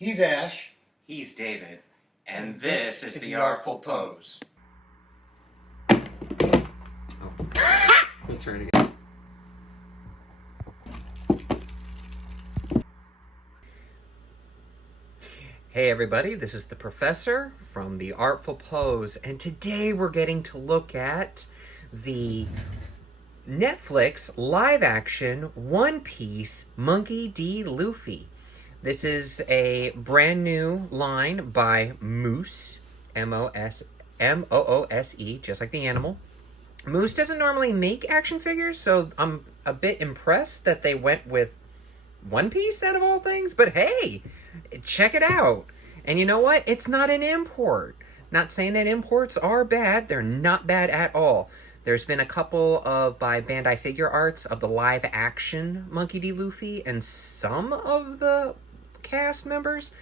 He's Ash. He's David. And this is the Artful Pose. Oh. Let's try it again. Hey everybody, this is the Professor from the Artful Pose, and today we're getting to look at the Netflix live-action One Piece Monkey D. Luffy. This is a brand new line by Moose, M-O-O-S-E, just like the animal. Moose doesn't normally make action figures, so I'm a bit impressed that they went with One Piece out of all things, but hey, check it out. And you know what? It's not an import. Not saying that imports are bad. They're not bad at all. There's been a couple of, by Bandai Figure Arts, of the live-action Monkey D. Luffy, and some of the cast members,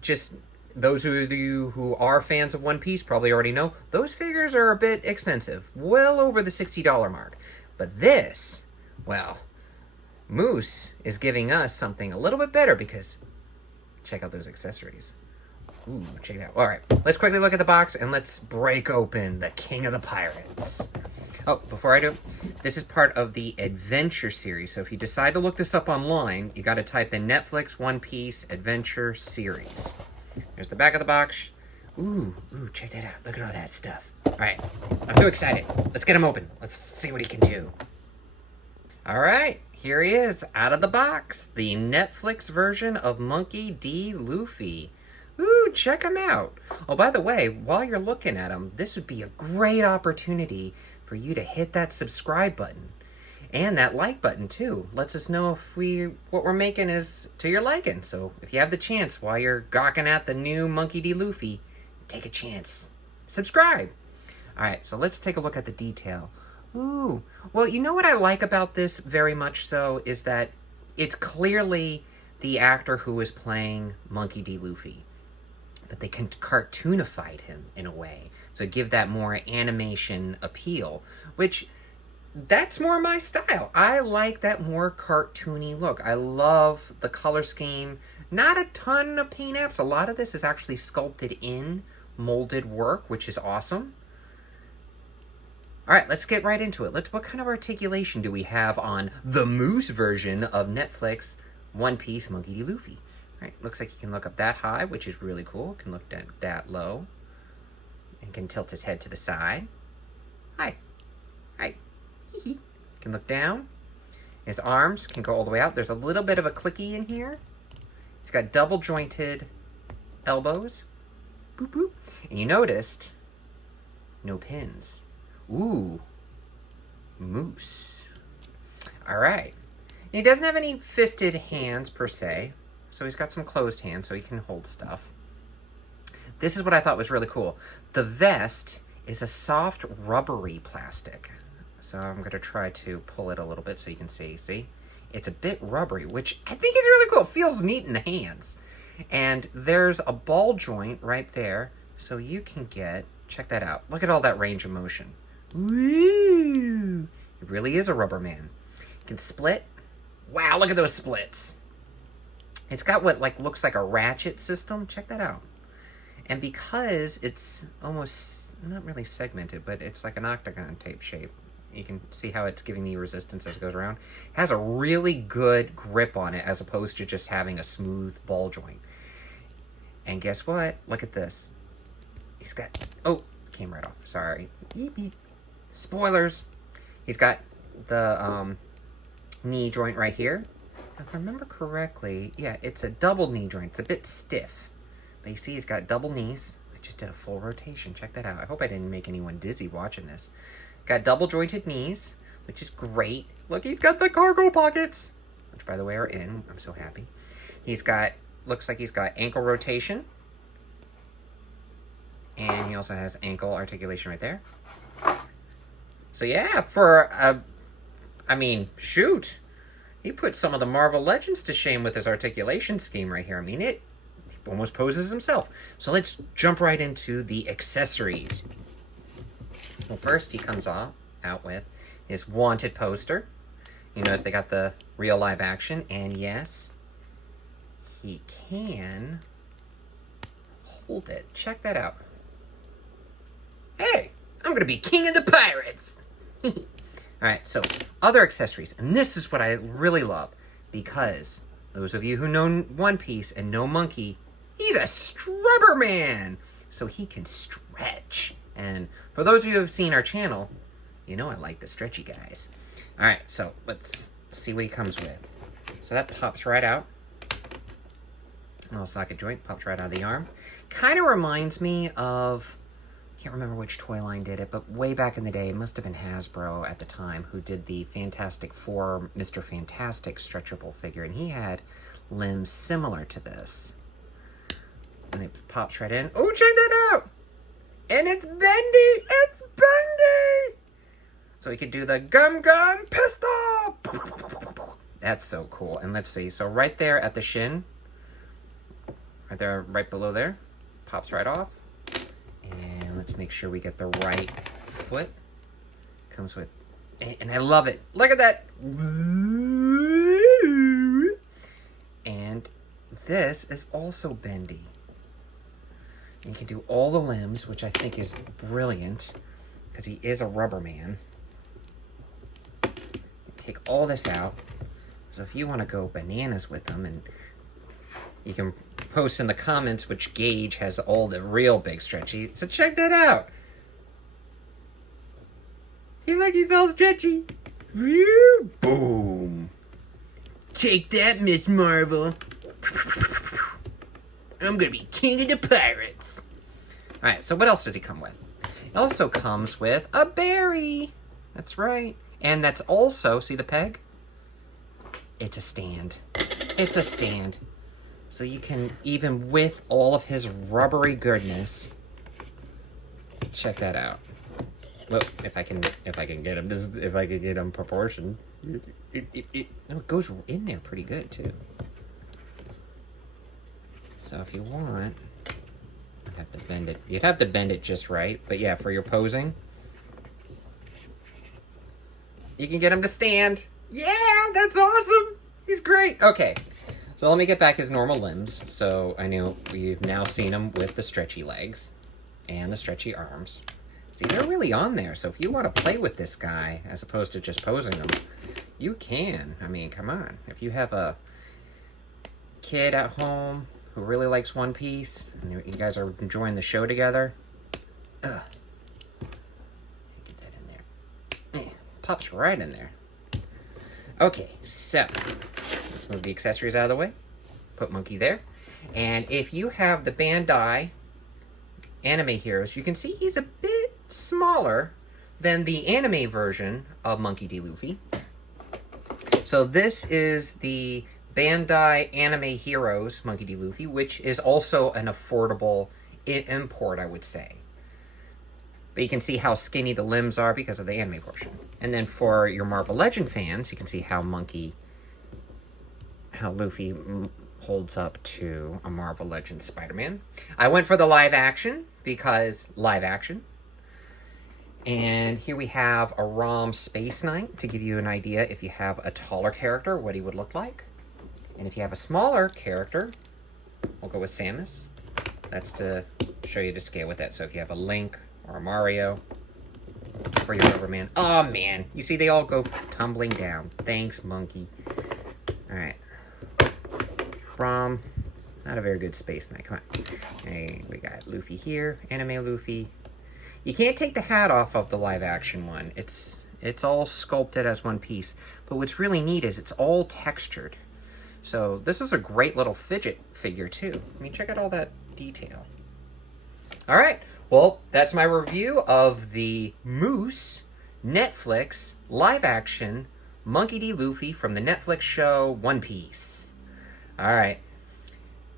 just those of you who are fans of One Piece probably already know, those figures are a bit expensive. Well over the $60 mark. But this, well, Moose is giving us something a little bit better because check out those accessories. Ooh, check it out. All right, let's quickly look at the box and let's break open the King of the Pirates. Oh, before I do, this is part of the Adventure series. So if you decide to look this up online, you got to type in Netflix One Piece Adventure series. There's the back of the box. Ooh, check that out. Look at all that stuff. All right, I'm so excited. Let's get him open. Let's see what he can do. All right, here he is, out of the box. The Netflix version of Monkey D. Luffy. Ooh, check him out. Oh, by the way, while you're looking at him, this would be a great opportunity for you to hit that subscribe button. And that like button, too. Lets us know if what we're making is to your liking. So if you have the chance while you're gawking at the new Monkey D. Luffy, take a chance. Subscribe. All right, so let's take a look at the detail. Ooh, well, you know what I like about this very much so is that it's clearly the actor who is playing Monkey D. Luffy. But they can cartoonified him in a way. So give that more animation appeal, which that's more my style. I like that more cartoony look. I love the color scheme. Not a ton of paint apps. A lot of this is actually sculpted in molded work, which is awesome. All right, let's get right into it. What kind of articulation do we have on the Moose version of Netflix One Piece Monkey D. Luffy? All right, looks like he can look up that high, which is really cool. Can look down that low. And can tilt his head to the side. Hi. Can look down. His arms can go all the way out. There's a little bit of a clicky in here. He's got double jointed elbows. Boop, boop. And you noticed no pins. Ooh. Moose. All right. He doesn't have any fisted hands per se. So he's got some closed hands so he can hold stuff. This is what I thought was really cool. The vest is a soft rubbery plastic. So I'm going to try to pull it a little bit so you can see. See? It's a bit rubbery, which I think is really cool. It feels neat in the hands. And there's a ball joint right there. So you can get, check that out. Look at all that range of motion. Woo! It really is a rubber man. You can split. Wow, look at those splits. It's got what looks like a ratchet system. Check that out. And because it's almost, not really segmented, but it's like an octagon type shape. You can see how it's giving me resistance as it goes around. It has a really good grip on it as opposed to just having a smooth ball joint. And guess what? Look at this. He's got, oh, came right off. Sorry. Beep, beep. Spoilers. He's got the knee joint right here. If I remember correctly, yeah, it's a double knee joint. It's a bit stiff. But you see, he's got double knees. I just did a full rotation. Check that out. I hope I didn't make anyone dizzy watching this. Got double jointed knees, which is great. Look, he's got the cargo pockets, which, by the way, are in. I'm so happy. He's got, looks like he's got ankle rotation. And he also has ankle articulation right there. So, yeah, I mean, shoot. He put some of the Marvel Legends to shame with his articulation scheme right here. I mean, it almost poses himself. So let's jump right into the accessories. Well, first he comes out with his Wanted poster. You notice they got the real live action, and yes, he can hold it. Check that out. Hey, I'm gonna be king of the pirates. Alright, so other accessories, and this is what I really love, because those of you who know One Piece and know Monkey, he's a strubber man, so he can stretch. And for those of you who have seen our channel, you know I like the stretchy guys. Alright, so let's see what he comes with. So that pops right out. Little socket joint pops right out of the arm. Kind of reminds me of, I can't remember which toy line did it, but way back in the day, it must have been Hasbro at the time, who did the Fantastic Four Mr. Fantastic stretchable figure, and he had limbs similar to this. And it pops right in. Oh, check that out! And it's bendy! It's bendy! So he could do the gum pistol! That's so cool. And let's see, so right there at the shin, right there, right below there, pops right off. And let's make sure we get the right foot. Comes with, and I love it. Look at that. And this is also bendy. And you can do all the limbs, which I think is brilliant, because he is a rubber man. Take all this out. So if you want to go bananas with them, and you can post in the comments which gauge has all the real big stretchy. So check that out. He's all stretchy. Woo! Boom. Take that, Miss Marvel. I'm gonna be king of the pirates. Alright, so what else does he come with? He also comes with a berry. That's right. And that's also, see the peg? It's a stand. It's a stand. So you can, even with all of his rubbery goodness, check that out. Well, if I can get him, if I can get him proportioned. It goes in there pretty good too. So if you want, I'd have to bend it. You'd have to bend it just right, but yeah, for your posing, you can get him to stand. Yeah, that's awesome. He's great. Okay. So let me get back his normal limbs. So I know we've now seen him with the stretchy legs and the stretchy arms. See, they're really on there. So if you want to play with this guy as opposed to just posing him, you can. I mean, come on. If you have a kid at home who really likes One Piece and you guys are enjoying the show together, get that in there. Pops right in there. Okay, so let's move the accessories out of the way. Put Monkey there. And if you have the Bandai anime heroes, you can see he's a bit smaller than the anime version of Monkey D. Luffy. So this is the Bandai anime heroes Monkey D. Luffy, which is also an affordable import, I would say. But you can see how skinny the limbs are because of the anime portion. And then for your Marvel Legend fans, you can see how Luffy holds up to a Marvel Legends Spider-Man. I went for the live action because live action. And here we have a ROM Space Knight to give you an idea if you have a taller character, what he would look like. And if you have a smaller character, we'll go with Samus. That's to show you the scale with that. So if you have a Link or a Mario for your rubber man. Oh man, you see they all go tumbling down. Thanks, Monkey. Alright. ROM, not a very good Space Knight. Come on. Hey, we got Luffy here, anime Luffy. You can't take the hat off of the live action one. It's all sculpted as one piece. But what's really neat is it's all textured. So this is a great little fidget figure too. I mean, check out all that detail. Alright, well, that's my review of the Moose Netflix live action Monkey D. Luffy from the Netflix show One Piece. Alright.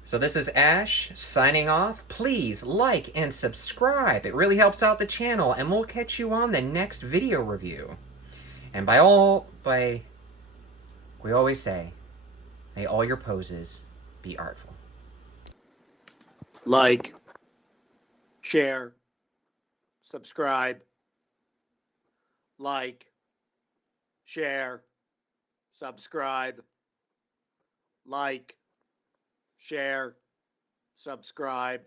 So this is Ash signing off. Please like and subscribe. It really helps out the channel, and we'll catch you on the next video review. And we always say, may all your poses be artful. Like, share, subscribe, like, share, subscribe, like, share, subscribe.